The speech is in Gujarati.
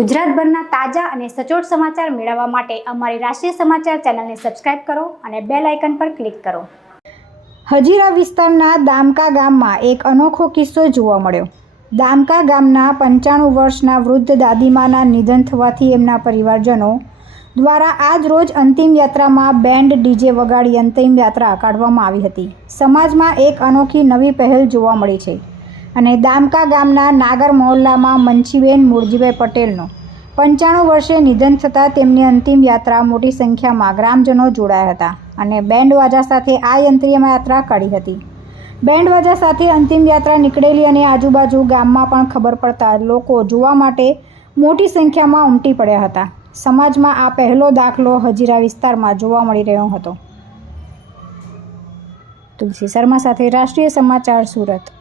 ગુજરાતભરના તાજા અને સચોટ સમાચાર મેળવવા માટે અમારી રાષ્ટ્રીય સમાચાર ચેનલને સબસ્ક્રાઇબ કરો અને બેલ આઇકન પર ક્લિક કરો। હજીરા વિસ્તારના દામકા ગામમાં એક અનોખો કિસ્સો જોવા મળ્યો। દામકા ગામના 95 વર્ષના વૃદ્ધ દાદીમાના નિધન થવાથી એમના પરિવારજનો દ્વારા આજ રોજ અંતિમ યાત્રામાં બેન્ડ ડીજે વગાડી અંતિમ યાત્રા કાઢવામાં આવી હતી। સમાજમાં એક અનોખી નવી પહેલ જોવા મળી છે અને દામકા ગામના નાગર મહોલ્લામાં મંચીબેન મૂળજીભાઈ પટેલનો 95 વર્ષે નિધન થતાં તેમની અંતિમ યાત્રા મોટી સંખ્યામાં ગ્રામજનો જોડાયા હતા અને બેન્ડવાજા સાથે આ અંતિમ યાત્રા કાઢી હતી। બેન્ડવાજા સાથે અંતિમ યાત્રા નીકળેલી અને આજુબાજુ ગામમાં પણ ખબર પડતા લોકો જોવા માટે મોટી સંખ્યામાં ઉમટી પડ્યા હતા। સમાજમાં આ પહેલો દાખલો હજીરા વિસ્તારમાં જોવા મળી રહ્યો હતો। તુલસી શર્મા સાથે રાષ્ટ્રીય સમાચાર, સુરત।